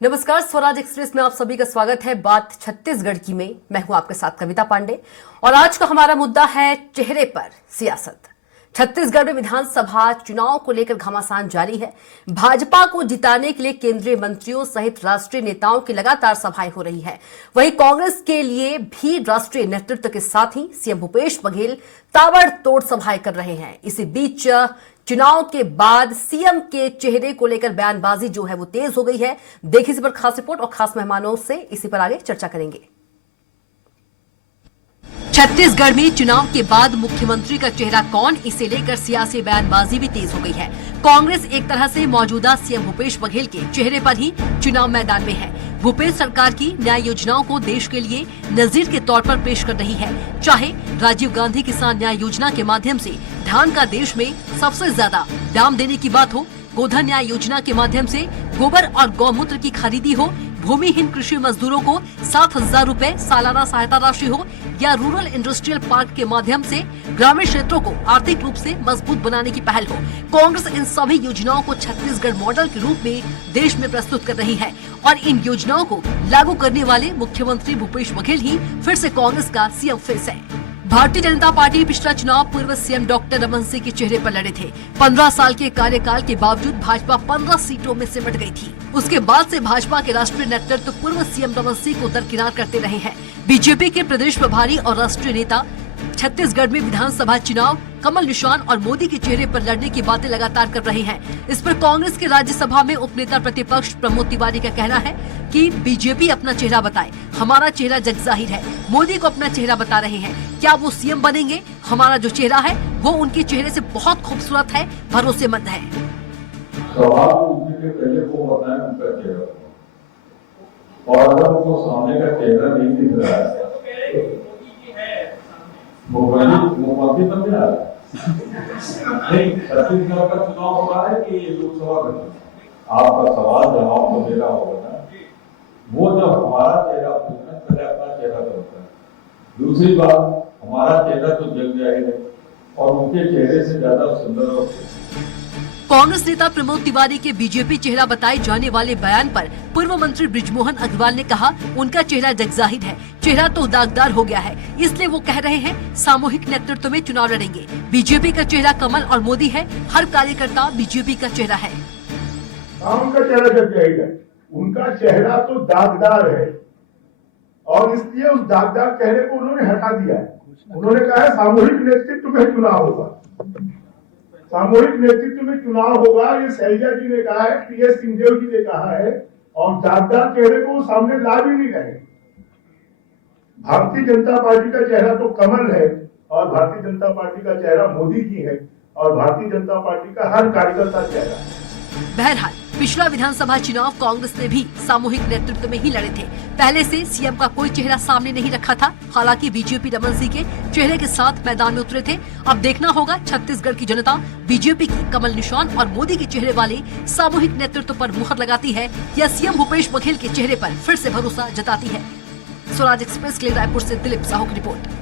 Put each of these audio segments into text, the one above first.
नमस्कार, स्वराज एक्सप्रेस में आप सभी का स्वागत है। बात छत्तीसगढ़ की में मैं हूं आपके साथ कविता पांडे और आज का हमारा मुद्दा है चेहरे पर सियासत। छत्तीसगढ़ में विधानसभा चुनाव को लेकर घमासान जारी है। भाजपा को जिताने के लिए केंद्रीय मंत्रियों सहित राष्ट्रीय नेताओं की लगातार सभाएं हो रही है। वहीं कांग्रेस के लिए भी राष्ट्रीय नेतृत्व के साथ ही सीएम भूपेश बघेल ताबड़तोड़ सभाएं कर रहे हैं। इसी बीच चुनाव के बाद सीएम के चेहरे को लेकर बयानबाजी जो है वो तेज हो गई है। देखिए इसी पर खास रिपोर्ट और खास मेहमानों से इसी पर आगे चर्चा करेंगे। छत्तीसगढ़ में चुनाव के बाद मुख्यमंत्री का चेहरा कौन, इसे लेकर सियासी बयानबाजी भी तेज हो गई है। कांग्रेस एक तरह से मौजूदा सीएम भूपेश बघेल के चेहरे पर ही चुनाव मैदान में है। भूपेश सरकार की न्याय योजनाओं को देश के लिए नजीर के तौर पर पेश कर रही है। चाहे राजीव गांधी किसान न्याय योजना के माध्यम से धान का देश में सबसे ज्यादा दाम देने की बात हो, गोधन न्याय योजना के माध्यम से गोबर और गौमूत्र की खरीदी हो, भूमिहीन कृषि मजदूरों को 7,000 रुपए सालाना सहायता राशि हो, या रूरल इंडस्ट्रियल पार्क के माध्यम से ग्रामीण क्षेत्रों को आर्थिक रूप से मजबूत बनाने की पहल हो, कांग्रेस इन सभी योजनाओं को छत्तीसगढ़ मॉडल के रूप में देश में प्रस्तुत कर रही है। और इन योजनाओं को लागू करने वाले मुख्यमंत्री भूपेश बघेल ही फिर से कांग्रेस का सीएम फेस है। भारतीय जनता पार्टी पिछला चुनाव पूर्व सीएम डॉक्टर रमन सिंह के चेहरे पर लड़े थे। 15 साल के कार्यकाल के बावजूद भाजपा 15 सीटों में सिमट गई थी। उसके बाद से भाजपा के राष्ट्रीय नेतृत्व पूर्व सीएम रमन सिंह को दरकिनार करते रहे हैं। बीजेपी के प्रदेश प्रभारी और राष्ट्रीय नेता छत्तीसगढ़ में विधानसभा चुनाव कमल निशान और मोदी के चेहरे पर लड़ने की बातें लगातार कर रहे हैं। इस पर कांग्रेस के राज्यसभा में उपनेता प्रतिपक्ष प्रमोद तिवारी का कहना है कि बीजेपी अपना चेहरा बताए, हमारा चेहरा जगजाहिर है। मोदी को अपना चेहरा बता रहे हैं, क्या वो सीएम बनेंगे? हमारा जो चेहरा है वो उनके चेहरे से बहुत खूबसूरत है, भरोसेमंद है। सवाल पूछने के पहले वो बताएं उनका चेहरा, और अगर उनको सामने का चेहरा नहीं दिख रहा है मुख्यमंत्री बन गया नहीं। छत्तीसगढ़ का चुनाव हो रहा है कि लोकसभा का? आपका सवाल जवाब तो मेरा होगा ना। वो जब हमारा चेहरा पूछना पहले अपना चेहरा करता है। दूसरी बात, हमारा चेहरा तो जग जाहिर है और उनके चेहरे से ज्यादा सुंदर और कांग्रेस नेता प्रमोद तिवारी के बीजेपी चेहरा बताए जाने वाले बयान पर पूर्व मंत्री बृजमोहन अग्रवाल ने कहा, उनका चेहरा जगजाहिर है, चेहरा तो दागदार हो गया है, इसलिए वो कह रहे हैं सामूहिक नेतृत्व में चुनाव लड़ेंगे। बीजेपी का चेहरा कमल और मोदी है, हर कार्यकर्ता बीजेपी का चेहरा है। उनका चेहरा जगजाहिर है, उनका चेहरा तो दागदार है और इसलिए उस दागदार चेहरे को उन्होंने हटा दिया है। उन्होंने कहा है सामूहिक नेतृत्व में चुनाव होगा, सामूहिक नेतृत्व में चुनाव होगा। ये शैलजा जी ने कहा है, टीएस सिंहदेव जी ने कहा है, और दागदार चेहरे को सामने ला भी नहीं रहे। भारतीय जनता पार्टी का चेहरा तो कमल है और भारतीय जनता पार्टी का चेहरा मोदी जी है और भारतीय जनता पार्टी का हर कार्यकर्ता चेहरा है। बहरहाल पिछला विधानसभा चुनाव कांग्रेस ने भी सामूहिक नेतृत्व में ही लड़े थे। पहले से सीएम का कोई चेहरा सामने नहीं रखा था। हालांकि बीजेपी रमन सिंह के चेहरे के साथ मैदान में उतरे थे। अब देखना होगा छत्तीसगढ़ की जनता बीजेपी की कमल निशान और मोदी के चेहरे वाले सामूहिक नेतृत्व पर मुहर लगाती है या सीएम भूपेश बघेल के चेहरे पर फिर से भरोसा जताती है। स्वराज एक्सप्रेस के लिए रायपुर से दिलीप साहू की रिपोर्ट।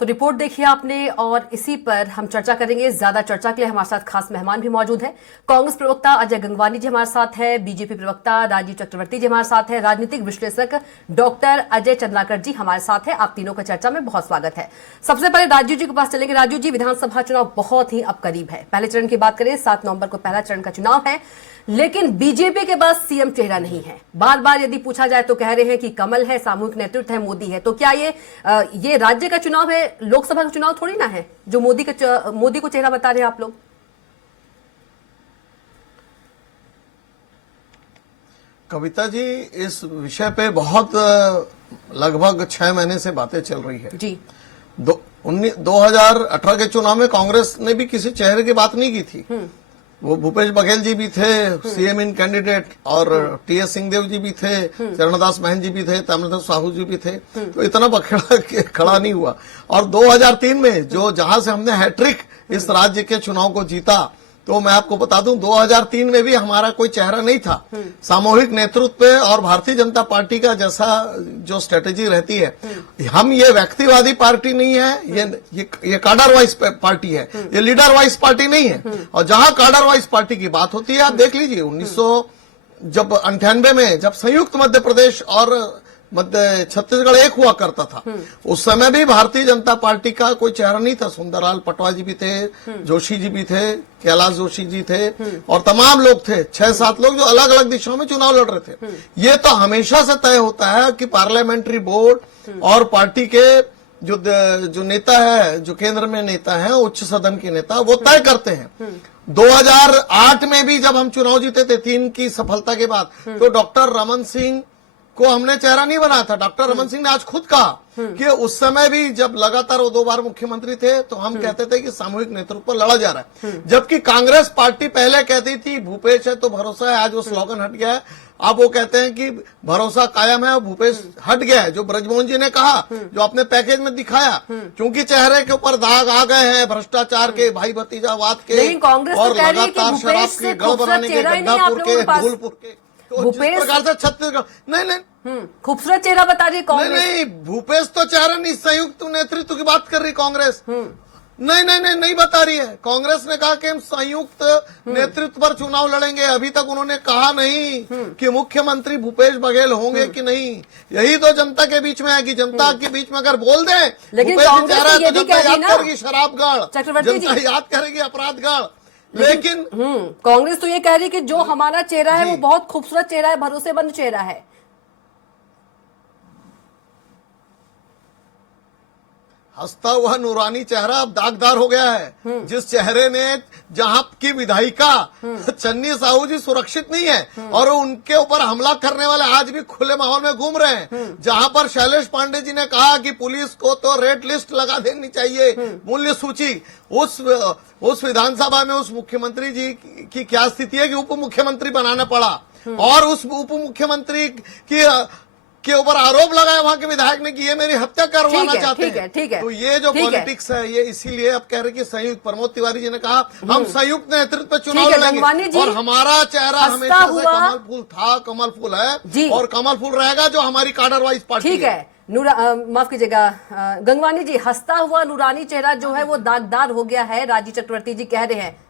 तो रिपोर्ट देखिए आपने और इसी पर हम चर्चा करेंगे। ज्यादा चर्चा के लिए हमारे साथ खास मेहमान भी मौजूद हैं। कांग्रेस प्रवक्ता अजय गंगवानी जी हमारे साथ है, बीजेपी प्रवक्ता राजीव चक्रवर्ती जी हमारे साथ है, राजनीतिक विश्लेषक डॉक्टर अजय चंद्राकर जी हमारे साथ है। आप तीनों का चर्चा में बहुत स्वागत है। सबसे पहले राजीव जी के पास चलेंगे। राजीव जी, विधानसभा चुनाव बहुत ही अब करीब है। पहले चरण की बात करें, 7 नवंबर को पहला चरण का चुनाव है, लेकिन बीजेपी के पास सीएम चेहरा नहीं है। बार बार यदि पूछा जाए तो कह रहे हैं कि कमल है, सामूहिक नेतृत्व है, मोदी है। तो क्या ये राज्य का चुनाव है, लोकसभा का चुनाव थोड़ी ना है जो मोदी को चेहरा बता रहे हैं आप लोग? कविता जी, इस विषय पे बहुत लगभग 6 महीने से बातें चल रही है जी। 2018 के चुनाव में कांग्रेस ने भी किसी चेहरे की बात नहीं की थी। वो भूपेश बघेल जी भी थे सीएम इन कैंडिडेट, और टीएस सिंहदेव जी भी थे, चरणदास महंत जी भी थे, ताम्रध्वज साहू जी भी थे। तो इतना बखेड़ा खड़ा नहीं हुआ। और 2003 में जहां से हमने हैट्रिक इस राज्य के चुनाव को जीता, तो मैं आपको बता दूं 2003 में भी हमारा कोई चेहरा नहीं था। सामूहिक नेतृत्व पे और भारतीय जनता पार्टी का जैसा जो स्ट्रेटेजी रहती है, हम ये व्यक्तिवादी पार्टी नहीं है, ये काडर वाइज पार्टी है, ये लीडर वाइज पार्टी नहीं है। और जहां काडर वाइज पार्टी की बात होती है, आप देख लीजिए 1998 में जब संयुक्त मध्य प्रदेश और मध्य छत्तीसगढ़ एक हुआ करता था, उस समय भी भारतीय जनता पार्टी का कोई चेहरा नहीं था। सुंदरलाल पटवा जी भी थे, जोशी जी भी थे, कैलाश जोशी जी थे और तमाम लोग थे, 6-7 लोग जो अलग अलग दिशाओं में चुनाव लड़ रहे थे। ये तो हमेशा से तय होता है कि पार्लियामेंट्री बोर्ड और पार्टी के जो नेता है, जो केंद्र में नेता है, उच्च सदन के नेता, वो तय करते हैं। 2008 में भी जब हम चुनाव जीते थे 3 की सफलता के बाद, तो डॉक्टर रमन सिंह को हमने चेहरा नहीं बनाया था। डॉक्टर रमन सिंह ने आज खुद कहा कि उस समय भी जब लगातार वो 2 बार मुख्यमंत्री थे, तो हम कहते थे कि सामूहिक नेतृत्व पर लड़ा जा रहा है। जबकि कांग्रेस पार्टी पहले कहती थी भूपेश है तो भरोसा है, आज वो स्लोगन हट गया है। अब वो कहते हैं कि भरोसा कायम है और भूपेश हट गया है। जो ब्रजमोहन जी ने कहा, जो अपने पैकेज में दिखाया, क्योंकि चेहरे के ऊपर दाग आ गए हैं भ्रष्टाचार के, भाई भतीजावाद के, लेकिन कांग्रेस और तो कह रही है कि लगातार शराब भूपेश के से गड़बड़ाने के, खूबसूरत चेहरा ही नहीं आप गड्ढापुर लोगों के, के पास। धूलपुर के, तो जिस भूपेश प्रकार से छत्तीसगढ़ नहीं खूबसूरत चेहरा बता रही है नहीं कांग्रेस। नहीं, भूपेश तो चेहरा नहीं, संयुक्त नेतृत्व की बात कर रही कांग्रेस। नहीं बता रही है। कांग्रेस ने कहा कि हम संयुक्त नेतृत्व पर चुनाव लड़ेंगे। अभी तक उन्होंने कहा नहीं कि मुख्यमंत्री भूपेश बघेल होंगे कि नहीं। यही तो जनता के बीच में है कि जनता के बीच में अगर बोल दें लेकिन भूपेश कांग्रेस चेहरा तो ये तो भी जनता कह रही याद ना, करेगी शराबगाड़, चक्रवर्ती जी, जनता याद करेगी अपराधगाड़। लेकिन कांग्रेस तो ये कह रही है कि जो हमारा चेहरा है वो बहुत खूबसूरत चेहरा है, भरोसेमंद चेहरा है। हंसता हुआ नूरानी चेहरा अब दागदार हो गया है। जिस चेहरे ने, जहां की विधायिका चन्नी साहू जी सुरक्षित नहीं है और उनके ऊपर हमला करने वाले आज भी खुले माहौल में घूम रहे हैं, जहां पर शैलेश पांडे जी ने कहा कि पुलिस को तो रेड लिस्ट लगा देनी चाहिए, मूल्य सूची। उस विधानसभा में उस मुख्यमंत्री जी की क्या स्थिति है कि उप मुख्यमंत्री बनाना पड़ा, और उस उप मुख्यमंत्री के ऊपर आरोप लगाया वहां के विधायक ने कि ये मेरी हत्या करवाना चाहते हैं। ठीक है। तो ये जो पॉलिटिक्स है, ये इसीलिए अब कह रहे कि संयुक्त, प्रमोद तिवारी जी ने कहा हम संयुक्त नेतृत्व पे चुनाव लड़ेंगे और हमारा चेहरा हमेशा से कमल फूल था, कमल फूल है और कमल फूल रहेगा, जो हमारी काडर वाइज पार्टी है। ठीक है, माफ कीजिएगा गंगवानी जी, हंसता हुआ नूरानी चेहरा जो है वो दागदार हो गया है, राजीव चक्रवर्ती जी कह रहे हैं।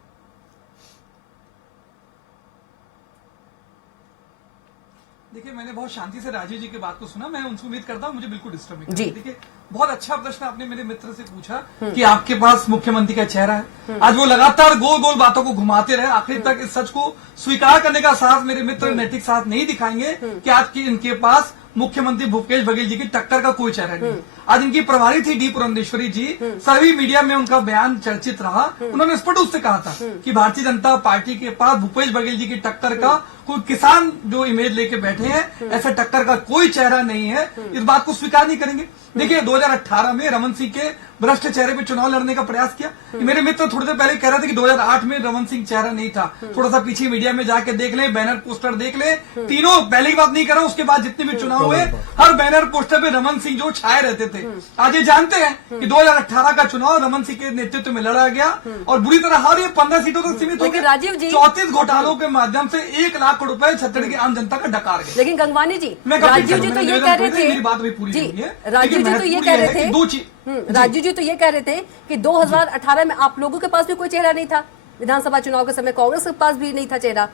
देखिए, मैंने बहुत शांति से राजीव जी की बात को सुना। मैं उनसे उम्मीद करता हूँ मुझे बिल्कुल डिस्टर्ब नहीं करेंगे। देखिए, बहुत अच्छा प्रश्न आपने मेरे मित्र से पूछा कि आपके पास मुख्यमंत्री का चेहरा है। आज वो लगातार गोल गोल बातों को घुमाते रहे, आखिर तक इस सच को स्वीकार करने का साथ मेरे मित्र नैतिक साथ नहीं दिखाएंगे कि आज की इनके पास मुख्यमंत्री भूपेश बघेल जी की टक्कर का कोई चेहरा नहीं। आज इनकी प्रभारी थी डी पुरंदेश्वरी जी, सभी मीडिया में उनका बयान चर्चित रहा। उन्होंने स्पष्ट रूप से कहा था कि भारतीय जनता पार्टी के पास भूपेश बघेल जी की टक्कर का कोई किसान जो इमेज लेके बैठे हैं, ऐसा टक्कर का कोई चेहरा नहीं है। इस बात को स्वीकार नहीं करेंगे। देखिए, 2018 में रमन सिंह के भ्रष्ट चेहरे पे चुनाव लड़ने का प्रयास किया। मेरे मित्र थोड़ी देर पहले कह रहे थे कि 2008 में रमन सिंह चेहरा नहीं था। थोड़ा सा पीछे मीडिया में जाके देख ले, बैनर पोस्टर देख ले, तीनों, पहले की बात नहीं कर रहा, उसके बाद जितने भी चुनाव हुए हर बैनर पोस्टर पे रमन सिंह जो छाए रहते थे। आज ये जानते हैं कि 2018 का चुनाव रमन सिंह के नेतृत्व में लड़ा गया और बुरी तरह हार, ये 15 सीटों तक सीमित हो गया। राजीव जी, 34 घोटालों के माध्यम से 1 लाख करोड़ रुपए छत्तीसगढ़ की आम जनता का डकार गया। लेकिन गंगवानी जी, राजीव जी तो ये कह रहे थे, मेरी बात अभी पूरी नहीं है। राजीव जी तो ये कह रहे थे, दो चीज, राजीव जी तो ये कह रहे थे कि 2018 में आप लोगों के पास भी कोई चेहरा नहीं था, विधानसभा चुनाव के समय कांग्रेस के पास भी नहीं था चेहरा।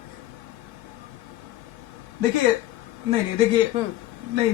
देखिए, नहीं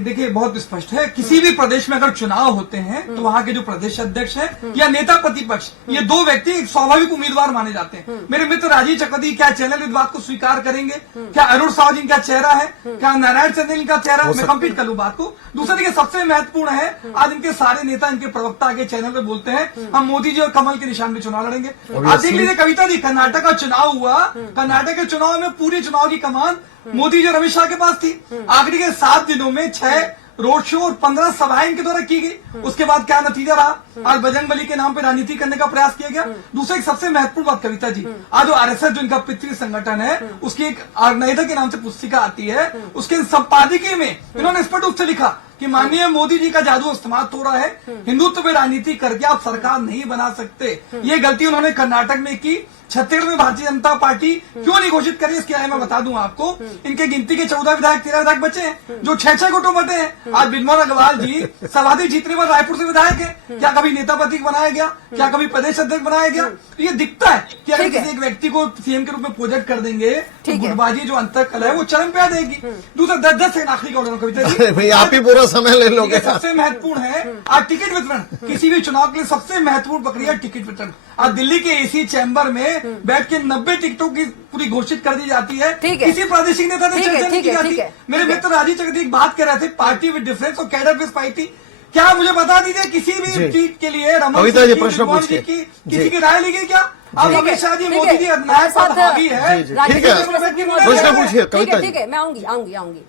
देखिए, बहुत स्पष्ट है। किसी भी प्रदेश में अगर चुनाव होते हैं तो वहां के जो प्रदेश अध्यक्ष हैं या नेता प्रतिपक्ष, ये 2 व्यक्ति एक स्वाभाविक उम्मीदवार माने जाते हैं। मेरे मित्र राजीव चक्रवर्ती क्या चैनल इस बात को स्वीकार करेंगे? क्या अरुण साहू जी का चेहरा है? क्या नारायण चंदेल का चेहरा? मैं कंप्लीट कर लूं बात को। दूसरा देखिए, सबसे महत्वपूर्ण है, आज इनके सारे नेता, इनके प्रवक्ता आगे चैनल पे बोलते हैं हम मोदी जी और कमल के निशान पे चुनाव लड़ेंगे। आज देख लीजिए कविता जी, कर्नाटक का चुनाव हुआ, कर्नाटक के चुनाव में पूरी चुनाव की कमान मोदी जी और अमित शाह के पास थी। आखिरी के 7 दिनों में 6 रोड शो और 15 सभाएं इनके द्वारा की गई। उसके बाद क्या नतीजा रहा? आज बजरंगबली के नाम पे राजनीति करने का प्रयास किया गया। दूसरा एक सबसे महत्वपूर्ण बात कविता जी, आज जो आरएसएस जो इनका पितृ संगठन है, उसकी एक ऑर्गेनाइजर के नाम से पुस्तिका आती है, उसके संपादकीय में इन्होंने स्पष्ट रूप से लिखा कि माननीय मोदी जी का जादू इस्तेमाल हो रहा है, हिंदुत्व में राजनीति करके आप सरकार नहीं बना सकते। ये गलती उन्होंने कर्नाटक में की। छत्तीसगढ़ में भारतीय जनता पार्टी क्यों नहीं घोषित करी, इसके आगे मैं बता दूं आपको। इनके गिनती के 14 विधायक 13 विधायक बचे हैं जो 6-6 गुटों बटे हैं। आज बिजमोहन अग्रवाल जी सर्वाधिक जीतने पर रायपुर से विधायक है। क्या कभी नेता प्रतीक बनाया गया, क्या कभी प्रदेश अध्यक्ष बनाया गया? तो ये दिखता है कि अगर किसी एक व्यक्ति को सीएम के रूप में प्रोजेक्ट कर देंगे तो गुटबाजी जो अंतकल है वो चरम पे आ जाएगी। दूसरा 10-10 सेकंड आखिरी का ऑर्डर कविता जी, भाई आप ही पूरा समय ले लोगे। सबसे महत्वपूर्ण है आज टिकट वितरण। किसी भी चुनाव के लिए सबसे महत्वपूर्ण प्रक्रिया टिकट वितरण। आज दिल्ली के एसी चैम्बर में बैठ के 90 टिकटों की पूरी घोषित कर दी जाती है। किसी प्रादेशिक नेता से चर्चा नहीं की जाती। मेरे मित्र राजीव चक्रवर्ती एक बात कर रहे थे, पार्टी विद डिफरेंस और कैडर विद पार्टी। क्या मुझे बता दीजिए किसी भी चीज के लिए रमन कविता जी प्रश्न सिंह पूछिए। की किसी की राय ली गई क्या? अब अमित शाह जी, मोदी जी न्याय पर हावी है। ठीक है, प्रश्न पूछिए कविता जी। ठीक है, मैं आऊंगी।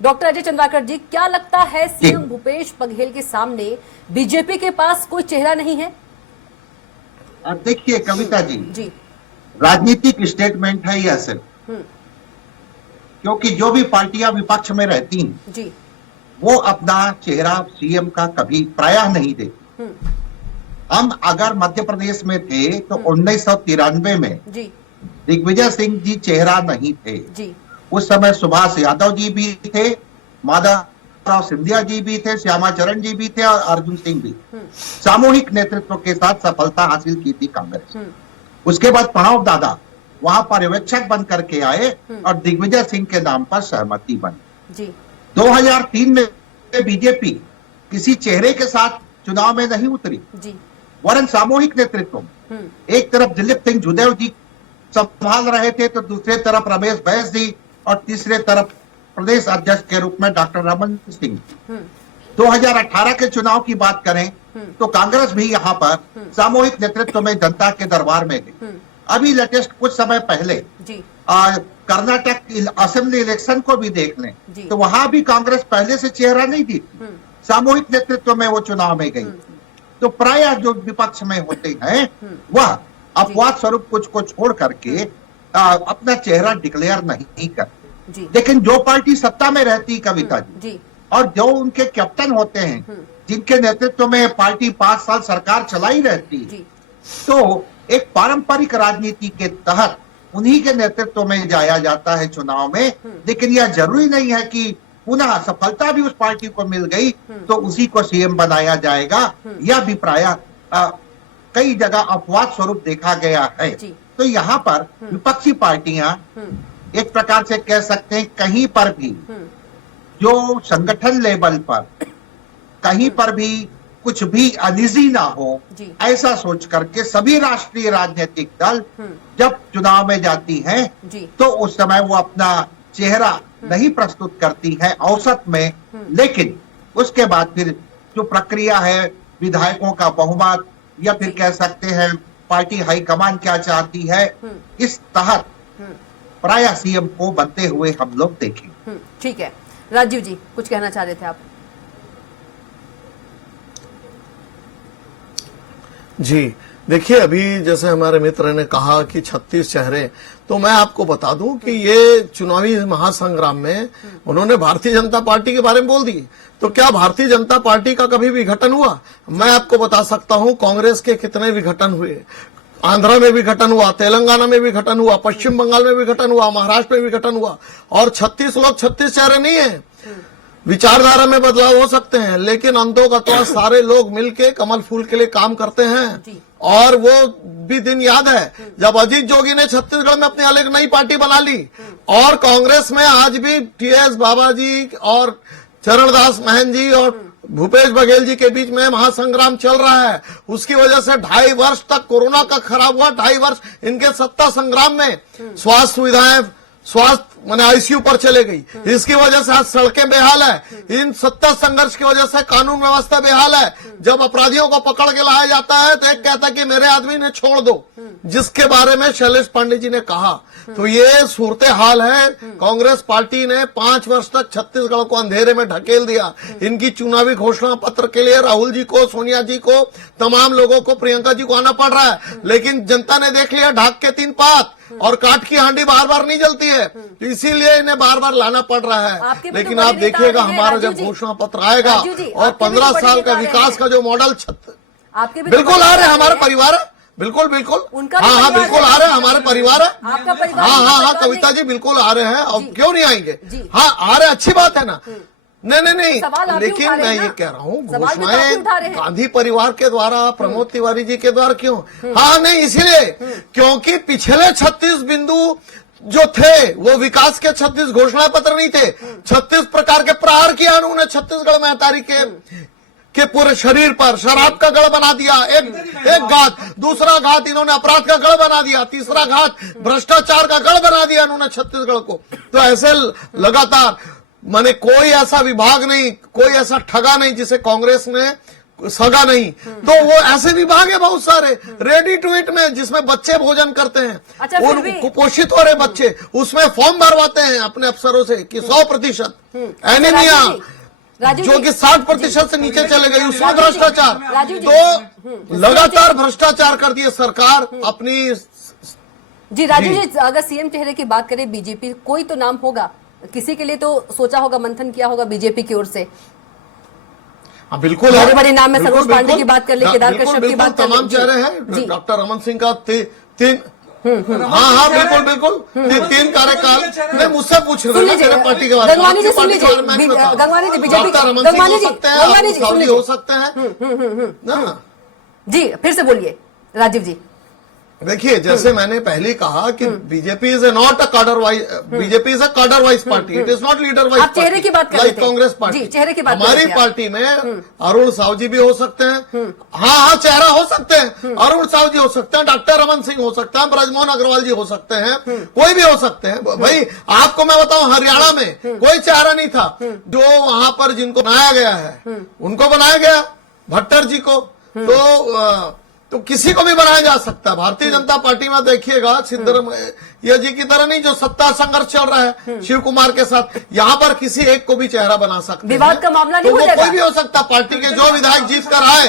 डॉक्टर अजय चंद्राकर जी, क्या लगता है सीएम भूपेश बघेल के सामने बीजेपी के पास कोई चेहरा नहीं है? देखिए कविता जी, जी राजनीतिक स्टेटमेंट है यह सिर्फ, क्योंकि जो भी पार्टियां विपक्ष में रहती हैं जी वो अपना चेहरा सीएम का कभी प्रायः नहीं देती। हम अगर मध्य प्रदेश में थे तो 1993 में जी दिग्विजय सिंह जी चेहरा नहीं थे। जी उस समय सुभाष यादव जी भी थे, माधवराव सिंधिया जी भी थे, श्यामाचरण जी भी थे और अर्जुन सिंह भी। सामूहिक नेतृत्व के साथ सफलता हासिल की थी कांग्रेस। उसके बाद प्रणव दादा वहां पर्यवेक्षक बन करके आए और दिग्विजय सिंह के नाम पर सहमति बनी। जी 2003 में बीजेपी किसी चेहरे के साथ चुनाव में नहीं उतरी, जी वरन सामूहिक नेतृत्व में। एक तरफ दिलीप सिंह जुदेव जी संभाल रहे थे तो दूसरे तरफ रमेश बैस जी और तीसरे तरफ प्रदेश अध्यक्ष के रूप में डॉक्टर रमन सिंह। 2018 के चुनाव की बात करें तो कांग्रेस भी यहाँ पर सामूहिक नेतृत्व में जनता के दरबार में गई। अभी लेटेस्ट कुछ समय पहले जी कर्नाटक असेंबली इलेक्शन को भी देख लें जी। तो वहां भी कांग्रेस पहले से चेहरा नहीं दी, सामूहिक नेतृत्व में वो चुनाव में गई। तो प्रायः जो विपक्ष में होते हैं वह अपवाद स्वरूप कुछ को छोड़ करके अपना चेहरा डिक्लेयर नहीं करते। जी लेकिन जो पार्टी सत्ता में रहती कविता जी जी और जो उनके कैप्टन होते हैं जिनके नेतृत्व में पार्टी 5 साल सरकार चलाई रहती है, जी तो एक पारंपरिक राजनीति के तहत उन्हीं के नेतृत्व में जाया जाता है चुनाव में। लेकिन यह जरूरी नहीं है कि पुनः सफलता भी उस पार्टी को मिल गई तो उसी को सीएम बनाया जाएगा। यह भी प्रायः कई जगह अपवाद स्वरूप देखा गया है। जी। तो यहाँ पर विपक्षी पार्टियां एक प्रकार से कह सकते हैं कहीं पर भी जो संगठन लेवल पर कहीं पर भी कुछ भी अनिजी ना हो, जी। ऐसा सोच करके सभी राष्ट्रीय राजनीतिक दल जब चुनाव में जाती हैं जी। तो उस समय वो अपना चेहरा नहीं प्रस्तुत करती है औसत में। लेकिन उसके बाद फिर जो प्रक्रिया है विधायकों का बहुमत या फिर कह सकते हैं पार्टी हाईकमान क्या चाहती है, इस तहत प्रायः सीएम को बनते हुए हम लोग देखें। ठीक है, राजीव जी कुछ कहना चाह रहे थे आप? जी देखिए, अभी जैसे हमारे मित्र ने कहा कि 36 चेहरे, तो मैं आपको बता दूं कि ये चुनावी महासंग्राम में उन्होंने भारतीय जनता पार्टी के बारे में बोल दी। तो क्या भारतीय जनता पार्टी का कभी विघटन हुआ? मैं आपको बता सकता हूं कांग्रेस के कितने विघटन हुए। आंध्र में विघटन हुआ, तेलंगाना में विघटन हुआ, पश्चिम बंगाल में विघटन हुआ, महाराष्ट्र में विघटन हुआ। और 36 लोग 36 चेहरे नहीं है। विचारधारा में बदलाव हो सकते हैं लेकिन अंतोगत्वा सारे लोग मिलके कमल फूल के लिए काम करते हैं। और वो भी दिन याद है जब अजीत जोगी ने छत्तीसगढ़ में अपनी अलग नई पार्टी बना ली और कांग्रेस में आज भी टीएस बाबा जी और चरणदास महंत जी और भूपेश बघेल जी के बीच में महासंग्राम चल रहा है। उसकी वजह से 2.5 वर्ष तक कोरोना का खराब हुआ। 2.5 वर्ष इनके सत्ता संग्राम में स्वास्थ्य सुविधाएं, स्वास्थ्य मैंने आईसीयू पर चले गई। इसकी वजह से आज सड़कें बेहाल है। इन सत्ता संघर्ष की वजह से कानून व्यवस्था बेहाल है। जब अपराधियों को पकड़ के लाया जाता है तो एक कहता है कि मेरे आदमी ने छोड़ दो, जिसके बारे में शैलेश पांडे जी ने कहा। तो ये सूरत हाल है। कांग्रेस पार्टी ने 5 वर्ष तक छत्तीसगढ़ को अंधेरे में ढकेल दिया। इनकी चुनावी घोषणा पत्र के लिए राहुल जी को, सोनिया जी को, तमाम लोगों को, प्रियंका जी को आना पड़ रहा है। लेकिन जनता ने देख लिया ढाक के 3 पात और काठ की हांडी बार बार नहीं जलती है, तो इसीलिए इन्हें बार बार लाना पड़ रहा है। लेकिन आप देखिएगा हमारा जब घोषणा पत्र आएगा और 15 साल का विकास का जो मॉडल बिल्कुल आ रहे हैं। हमारा परिवार बिल्कुल बिल्कुल। उनका हाँ हाँ परिवार बिल्कुल है। आ रहे हैं, हमारे परिवार है। आपका परिवार हाँ हाँ हाँ परिवार कविता नहीं। जी बिल्कुल आ रहे हैं, और जी। क्यों नहीं आएंगे? जी। हाँ आ रहे, अच्छी बात है ना। नहीं सवाल आप ही लेकिन उठा रहे मैं हैं ये ना? कह रहा हूँ, सवाल भी तो आप ही उठा रहे घोषणाएं हैं। गांधी परिवार के द्वारा, प्रमोद तिवारी जी के द्वारा क्यों? हाँ नहीं इसीलिए क्योंकि पिछले 36 बिंदु जो थे वो विकास के 36 घोषणा पत्र नहीं थे। 36 प्रकार के प्रहार किया उन्होंने छत्तीसगढ़ में तारीख के पूरे शरीर पर। शराब का गढ़ बना दिया, एक घात, दूसरा घात इन्होंने अपराध का गढ़ बना दिया, तीसरा घात भ्रष्टाचार का गढ़ बना दिया इन्होंने छत्तीसगढ़ को। तो ऐसे लगातार माने कोई ऐसा विभाग नहीं, कोई ऐसा ठगा नहीं जिसे कांग्रेस ने सगा नहीं। तो वो ऐसे विभाग है बहुत सारे रेडी टू ईट में, जिसमें बच्चे भोजन करते हैं। अच्छा, फिर उन भी- कुपोषित हो रहे बच्चे उसमें फॉर्म भरवाते हैं अपने अफसरों से कि 100% एनीमिया राजू जो जी, कि 60% से नीचे चले गई, उसमें राजू जी, भ्रष्टाचार। जी। तो लगातार भ्रष्टाचार कर दिए सरकार अपनी। जी राजू जी, अगर सीएम चेहरे की बात करें बीजेपी, कोई तो नाम होगा, किसी के लिए तो सोचा होगा, मंथन किया होगा बीजेपी की ओर से। हाँ बिल्कुल बड़े बड़े नाम में बिल्कुल, सरोज पांडे बिल्कुल। की बात कर ले, केदार बिल्कुल, कश्यप की बिल्कुल, बात कर ले। तमाम जी, चेहरे जी। हैं। डॉक्टर रमन सिंह का तीन हाँ हाँ बिल्कुल बिल्कुल तीन कार्यकाल। नहीं मुझसे पूछ रहे सुन हैं लीजिए, मेरे पार्टी के बारे में। गंगवानी जी आपकी सुन पार्टी के लीजिए, बारे में नहीं पता। गंगवानी जी बीजेपी डॉक्टर रमन सिंह गंगवानी हो जी, सकते हैं, गंगवानी जी, राहुल सुन साहब हो लीजिए। सकते हैं ना। जी फिर से बोलिए राजीव जी। देखिए जैसे मैंने पहले कहा कि बीजेपी इज नॉट अ कार्डर वाइज, बीजेपी इज अ कार्डर wise party, it is not leader wise. आप चेहरे की बात कर रहे थे। कांग्रेस पार्टी, जी, चेहरे की बात कर हमारी रहे थे आप। पार्टी में अरुण साहू जी भी हो सकते हैं। हाँ हाँ चेहरा हो सकते हैं, अरुण साहू जी हो सकते हैं, डॉक्टर रमन सिंह हो सकता है, ब्रजमोहन अग्रवाल जी हो सकते हैं, कोई भी हो सकते हैं। भाई आपको मैं बताऊं, हरियाणा में कोई चेहरा नहीं था जो वहां पर जिनको बनाया गया है उनको बनाया गया, भट्टर जी को। तो किसी को भी बनाया जा सकता है। भारतीय जनता पार्टी में देखिएगा सिद्धरमैया जी की तरह नहीं जो सत्ता संघर्ष चल रहा है शिव कुमार के साथ, यहाँ पर किसी एक को भी चेहरा बना सकते हैं। विवाद का मामला नहीं तो हो वो जाएगा। कोई भी हो सकता, पार्टी के जो विधायक जीत कर आए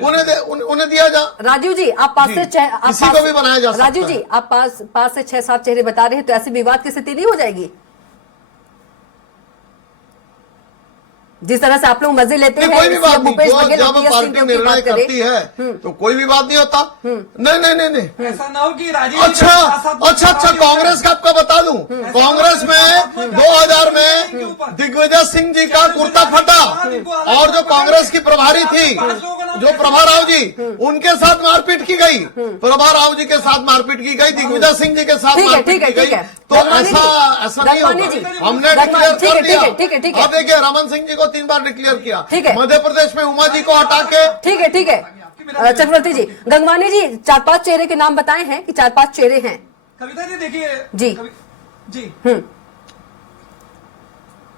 उन्हें दिया जा। राजू जी आप पास से किसी को भी बनाया जा सकता राजू है। जी आप पास से 6-7 चेहरे बता रहे हैं, तो ऐसी विवाद की स्थिति नहीं हो जाएगी? जिस तरह से आप लोग मजे लेते हैं, कोई भी बात सीएम नहीं, भूपेश बघेल जब और टीएस सिंह पार्टी की निर्णय बात करें। करती है तो कोई भी बात नहीं होता। नहीं ऐसा ना हो कि राजीव अच्छा कांग्रेस का आपको बता दूं, कांग्रेस में 2000 में दिग्विजय सिंह जी का कुर्ता फटा, और जो कांग्रेस की प्रभारी थी जो प्रभा राव जी, उनके साथ मारपीट की गई, प्रभा राव जी के साथ मारपीट की गई, दिग्विजय सिंह जी के साथ ठीक है, मारपीट ठीक है, की ठीक गई। है। तो गंगवानी ऐसा नहीं गंगवानी जी, होगा। हमने गंगवानी, डिक्लेयर ठीक है, कर दिया। ठीक है, ठीक है। अब देखिए रमन सिंह जी को 3 बार डिक्लेयर किया, ठीक है। मध्य प्रदेश में उमा जी को हटा के। ठीक है चक्रवर्ती जी, गंगवानी जी 4-5 चेहरे के नाम बताए हैं कि 4-5 चेहरे हैं। कविता जी देखिए जी। जी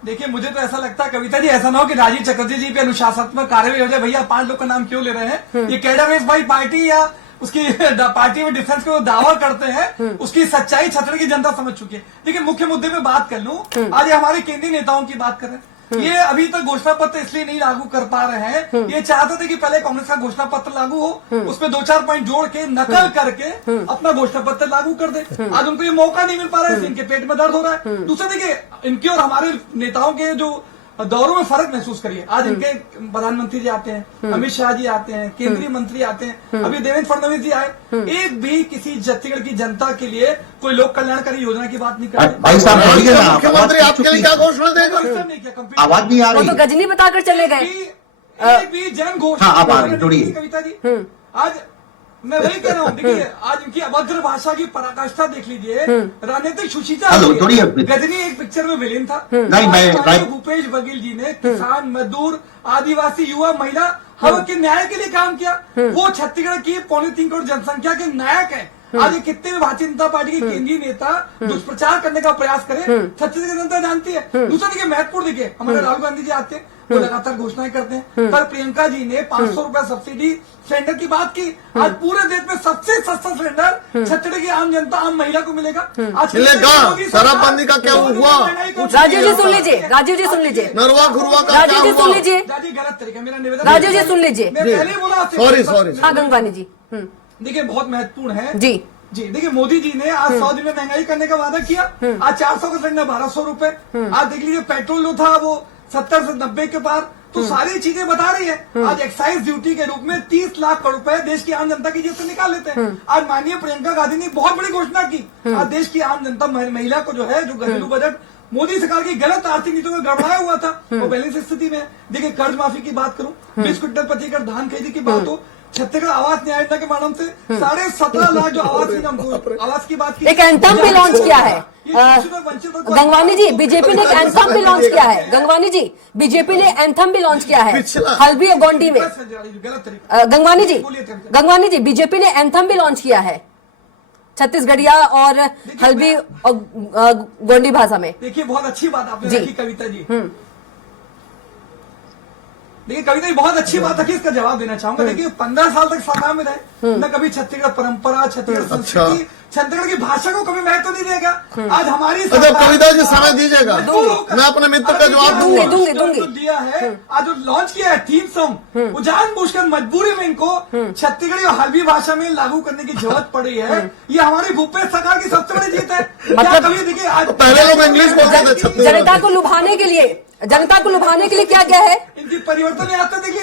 देखिए मुझे तो ऐसा लगता है कविता जी, ऐसा ना हो कि राजीव चक्रवर्ती जी पे अनुशासनात्मक कार्यवाही हो जाए। भैया 5 लोग का नाम क्यों ले रहे हैं? ये कैडर रेस भाई पार्टी या उसकी पार्टी में डिफेंस को दावा करते हैं, उसकी सच्चाई छत्तीसगढ़ की जनता समझ चुकी है। लेकिन मुख्य मुद्दे पे बात कर लूं, आज ये हमारे केंद्रीय नेताओं की बात कर रहे हैं। ये अभी तक घोषणा पत्र इसलिए नहीं लागू कर पा रहे हैं, ये चाहते थे कि पहले कांग्रेस का घोषणा पत्र लागू हो, उसमें 2-4 पॉइंट जोड़ के नकल करके अपना घोषणा पत्र लागू कर दे। आज उनको ये मौका नहीं मिल पा रहा है, इनके पेट में दर्द हो रहा है। दूसरा देखिए, इनके और हमारे नेताओं के जो दौरों में फर्क महसूस करिए। आज इनके प्रधानमंत्री जी आते हैं, अमित शाह जी आते हैं, केंद्रीय मंत्री आते हैं, अभी देवेंद्र फडणवीस जी आए, एक भी किसी छत्तीसगढ़ की जनता के लिए कोई लोक कल्याणकारी योजना की बात नहीं करते। भाई साहब बोलिए ना, मुख्यमंत्री आवाज आपके लिए क्या घोषणा देगा? आवाज नहीं आ वो रही। तो गजनी बताकर चले गए। एक भी जन घोषणा हाँ, अब आ रही, जोड़िए। कविता जी आज मैं वही कह रहा हूँ, देखिए आज इनकी अभद्र भाषा की पराकाष्ठा देख लीजिए। राजनीतिक सुशीलता हेलो, जोड़िए। गजनी एक पिक्चर में विलेन था। नहीं, मैं भूपेश बघेल जी ने किसान, मजदूर, आदिवासी, युवा, महिला हक के न्याय के लिए काम किया। वो छत्तीसगढ़ की 3.25 करोड़ जनसंख्या के नायक है। आज ये कितने भी भारतीय जनता पार्टी के केंद्रीय नेता दुष्प्रचार करने का प्रयास करें, छत्तीसगढ़ की जनता जानती है। दूसरा देखिए महत्वपूर्ण, देखिए हमारे राहुल गांधी जी आते हैं, वो लगातार घोषणाएं करते हैं। कल प्रियंका जी ने 500 रुपए सब्सिडी सिलेंडर की बात की। आज पूरे देश में सबसे सस्ता सिलेंडर छत्तीसगढ़ की आम जनता, आम महिला को मिलेगा। आज शराबबंदी का क्या हुआ? राजीव जी सुन लीजिए, राजीव जी सुन लीजिए, नरवा खुरवा का क्या राजीव जी सुन हुआ? लीजिए, गलत तरीका, मेरा निवेदन। राजीव जी सुन लीजिए। मैं पहले ही बोला आपसे। सॉरी हाँ गंगवानी जी। देखिए बहुत महत्वपूर्ण है जी जी। देखिए मोदी जी ने आज 100 दिन में महंगाई करने का वादा किया। आज 400 का सिलेंडर 1200 रुपए। आज देख लीजिए पेट्रोल जो था वो 70 से 90 के पार, तो सारी चीजें बता रही है। आज एक्साइज ड्यूटी के रूप में 30 लाख करोड़ रुपए देश की आम जनता की जेब से निकाल लेते हैं। आज माननीय प्रियंका गांधी ने बहुत बड़ी घोषणा की। आज देश की आम जनता महिला को जो है, जो घरेलू बजट मोदी सरकार की गलत आर्थिक नीतियों में गड़बड़ाया हुआ था, वो बैलेंस स्थिति में। देखिए, कर्ज माफी की बात करूं, 20 क्विंटल प्रति एकड़ धान खरीदी की बात हो, छत्तीसगढ़ आवास न्याय योजना के माध्यम से 17.5 लाख जो आवास की बात की, एक एंथम भी लॉन्च किया है। गंगवानी जी, बीजेपी ने एक एंथम भी लॉन्च किया है। गंगवानी जी, बीजेपी ने एंथम भी लॉन्च किया है हल्बी और गोंडी में। गंगवानी जी, बीजेपी ने एंथम भी लॉन्च किया है छत्तीसगढ़िया और हल्बी और गोंडी भाषा में। देखिए, बहुत अच्छी बात आपने रखी कविता जी। देखिए कविता जी, बहुत अच्छी बात रखी, इसका जवाब देना चाहूंगा। देखिए, 15 साल तक सरकार में रहे, न कभी छत्तीसगढ़ परंपरा, छत्तीसगढ़ संस्कृति, छत्तीसगढ़ की भाषा को कभी महत्व नहीं देगा। आज हमारी कविता जी समय दीजिएगा, मैं अपने मित्र का जवाब दूंगी। दिया है, आज जो लॉन्च किया है थीम सॉन्ग, वो जानबूझकर मजबूरी में इनको छत्तीसगढ़ी और हल्बी भाषा में लागू करने की जरूरत पड़ी है। ये हमारी भूपेश सरकार की सबसे बड़ी जीत है। मतलब कभी देखिए, आज पहले लोग इंग्लिश बोलते थे, जनता को लुभाने के लिए क्या क्या है? इनकी परिवर्तन आता देखिए।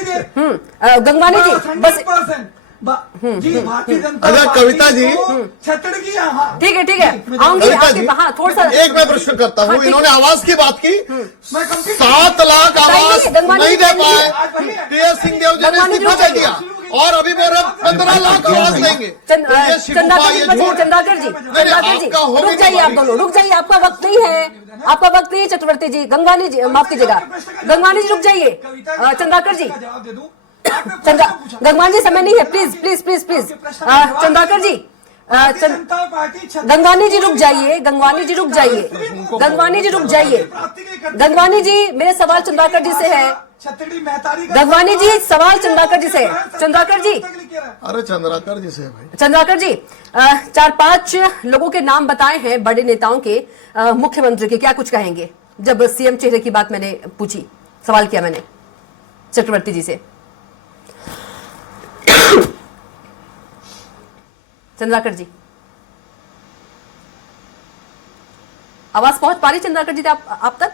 गंगवानी जी, बस जी, भारतीय जनता अगर कविता जी छत्तीसगढ़ की, ठीक है, आऊंगी आपके। हाँ, थोड़ा सा एक मैं प्रश्न करता हूँ। इन्होंने आवास की बात की, मैं 7 लाख आवास नहीं दे पाए, टीएस सिंहदेव जी ने इस्तीफा दे दिया, और अभी बोल रहे 15 लाख आवास देंगे। चंद्राकर जी, रुक जाइए, आप दोनों रुक जाइए, आपका वक्त नहीं है चक्रवर्ती जी। गंगवानी जी, माफ कीजिएगा, गंगवानी जी रुक जाइए। चंद्राकर जी, गंगवानी जी समय नहीं है, प्लीज। चंद्राकर जी, गंगवानी जी रुक जाइए। मेरे सवाल चंद्राकर जी से है। गंगवानी जी, सवाल चंद्राकर जी से है। चंद्राकर जी, अरे चंद्राकर जी से है भाई। चंद्राकर जी, 4-5 लोगों के नाम बताए हैं बड़े नेताओं के, मुख्यमंत्री के, क्या कुछ कहेंगे? जब सीएम चेहरे की बात मैंने पूछी, सवाल किया मैंने चक्रवर्ती जी से। चंद्राकर जी, आवाज पहुंच पा रही चंद्राकर जी आप तक?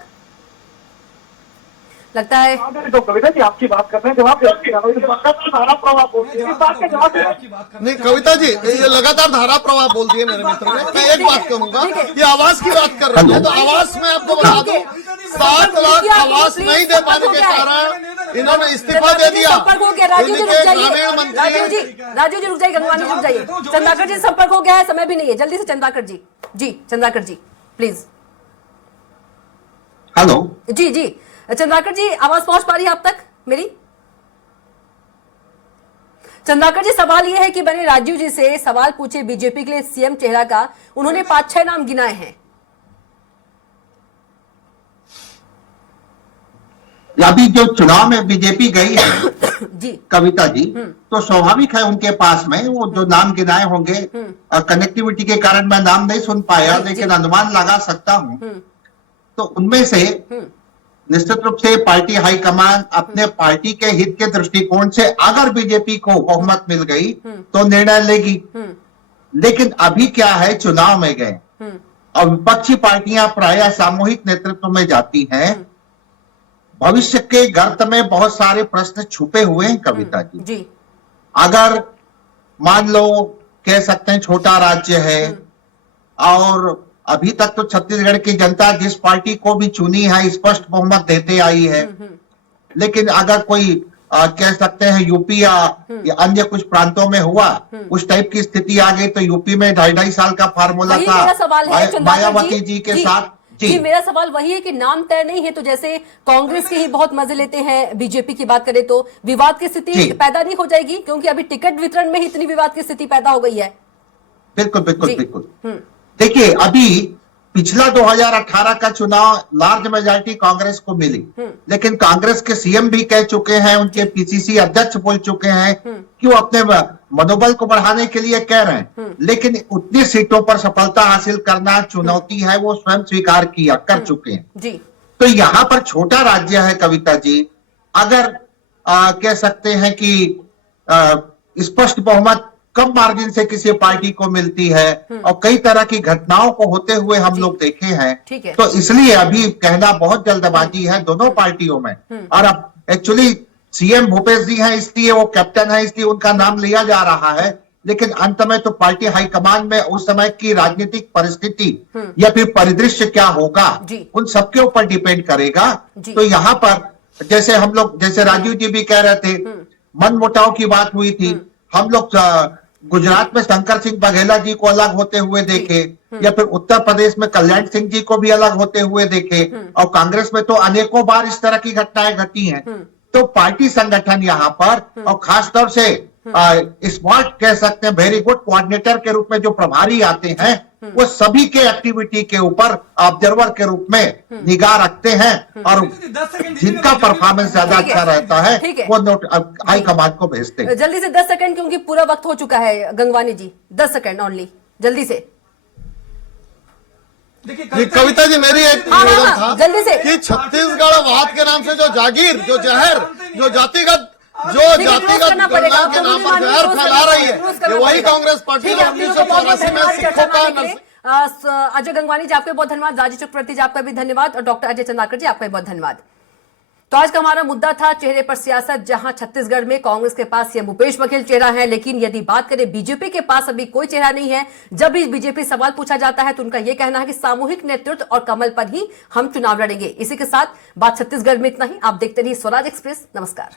लगता है तो कविता जी आपकी बात कर रहे हैं, जवाब धारा प्रवाह बोलती है, इस बात का जवाब नहीं कविता जी, ये लगातार धारा प्रवाह बोलती है मेरे मित्र ने। मैं एक बात कहूंगा, ये आवास की बात कर रहे हैं, तो आवास में आपको बता दूं, 7 लाख आवास नहीं दे पाने के कारण इन्होंने इस्तीफा दे दिया। राजू जी रुक जाइए, गंगवानी रुक जाइए। चंद्राकर जी संपर्क हो गया है, समय भी नहीं है, जल्दी से चंद्राकर जी प्लीज। हेलो जी, चंद्राकर जी, आवाज पहुंच पा रही है आप तक मेरी? चंद्राकर जी, सवाल यह है कि मैंने राजीव जी से सवाल पूछे बीजेपी के लिए सीएम चेहरा का, उन्होंने 5-6 नाम गिनाए हैं। अभी जो चुनाव में बीजेपी गई है जी कविता जी, तो स्वाभाविक है उनके पास में वो जो नाम गिनाए होंगे, कनेक्टिविटी के कारण मैं नाम नहीं सुन पाया, लेकिन अनुमान लगा सकता हूं। तो उनमें से निश्चित रूप से पार्टी हाईकमान अपने पार्टी के हित के दृष्टिकोण से अगर बीजेपी को बहुमत मिल गई तो निर्णय लेगी। लेकिन अभी क्या है, चुनाव में गए और विपक्षी पार्टियां प्रायः सामूहिक नेतृत्व में जाती हैं। भविष्य के गर्त में बहुत सारे प्रश्न छुपे हुए हैं कविता जी। अगर मान लो कह सकते हैं छोटा राज्य है और अभी तक तो छत्तीसगढ़ की जनता जिस पार्टी को भी चुनी है स्पष्ट बहुमत देते आई है, लेकिन अगर कोई कह सकते हैं यूपी या अन्य कुछ प्रांतों में हुआ उस टाइप की स्थिति आ गई, तो यूपी में 2.5 साल का फार्मूला था मायावती जी के साथ। जी, मेरा सवाल वही है कि नाम तय नहीं है, तो जैसे कांग्रेस के ही बहुत मजे लेते हैं, बीजेपी की बात करें तो विवाद की स्थिति पैदा नहीं हो जाएगी? क्योंकि अभी टिकट वितरण में ही इतनी विवाद की स्थिति पैदा हो गई है। बिल्कुल। देखिए, अभी पिछला 2018 का चुनाव लार्ज मेजॉरिटी कांग्रेस को मिली, लेकिन कांग्रेस के सीएम भी कह चुके हैं, उनके पीसीसी अध्यक्ष बोल चुके हैं कि वो अपने मनोबल को बढ़ाने के लिए कह रहे हैं, लेकिन उतनी सीटों पर सफलता हासिल करना चुनौती है, वो स्वयं स्वीकार कर चुके हैं। तो यहाँ पर छोटा राज्य है कविता जी, अगर कह सकते हैं कि स्पष्ट बहुमत कम मार्जिन से किसी पार्टी को मिलती है और कई तरह की घटनाओं को होते हुए हम लोग देखे हैं, तो इसलिए अभी कहना बहुत जल्दबाजी है दोनों पार्टियों में। और अब एक्चुअली सीएम भूपेश जी हैं इसलिए वो कैप्टन है, इसलिए उनका नाम लिया जा रहा है, लेकिन अंत में तो पार्टी हाईकमान में उस समय की राजनीतिक परिस्थिति या फिर परिदृश्य क्या होगा जी। उन सबके ऊपर डिपेंड करेगा। जी। तो यहाँ पर जैसे हम लोग, जैसे राजीव जी भी कह रहे थे, मन मुटाव की बात हुई थी, हम लोग गुजरात में शंकर सिंह बघेला जी को अलग होते हुए देखे, या फिर उत्तर प्रदेश में कल्याण सिंह जी को भी अलग होते हुए देखे, और कांग्रेस में तो अनेकों बार इस तरह की घटनाएं घटी हैं। तो पार्टी संगठन यहाँ पर, और खासतौर से स्मार्ट कह सकते हैं, वेरी गुड कोऑर्डिनेटर के रूप में जो प्रभारी आते हैं, वो सभी के एक्टिविटी के ऊपर ऑब्जर्वर के रूप में निगाह रखते हैं, और जिनका परफॉर्मेंस ज्यादा ठीक है, अच्छा रहता ठीक है है। वो नोट हाईकमान को भेजते हैं। जल्दी से 10 सेकंड, क्योंकि पूरा वक्त हो चुका है गंगवानी जी, 10 सेकंड ओनली, जल्दी से। ये कविता जी, मेरी एक हाँ, निवेदन हाँ, था जल्दी से। कि छत्तीसगढ़ वाद के नाम से जो जागीर, जो जहर, जो जातिगत करना पड़ेगा, बुनियाद के नाम पर जहर फैला रही है, ये वही कांग्रेस पार्टी ठीक है। है, आप तीनों को बहुत-बहुत 1984 में धन्यवाद सिखों चर्चा का करने के लिए। अजय गंगवानी जी आपका बहुत धन्यवाद, राजीव चक्रवर्ती जी आपका भी धन्यवाद, और डॉक्टर अजय चंद्राकर जी आपका भी बहुत धन्यवाद। तो आज का हमारा मुद्दा था चेहरे पर सियासत, जहां छत्तीसगढ़ में कांग्रेस के पास सीएम भूपेश बघेल चेहरा है, लेकिन यदि बात करें बीजेपी के पास अभी कोई चेहरा नहीं है। जब भी बीजेपी सवाल पूछा जाता है तो उनका यह कहना है कि सामूहिक नेतृत्व और कमल पर ही हम चुनाव लड़ेंगे। इसी के साथ बात छत्तीसगढ़ में इतना ही। आप देखते रहिए स्वराज एक्सप्रेस। नमस्कार।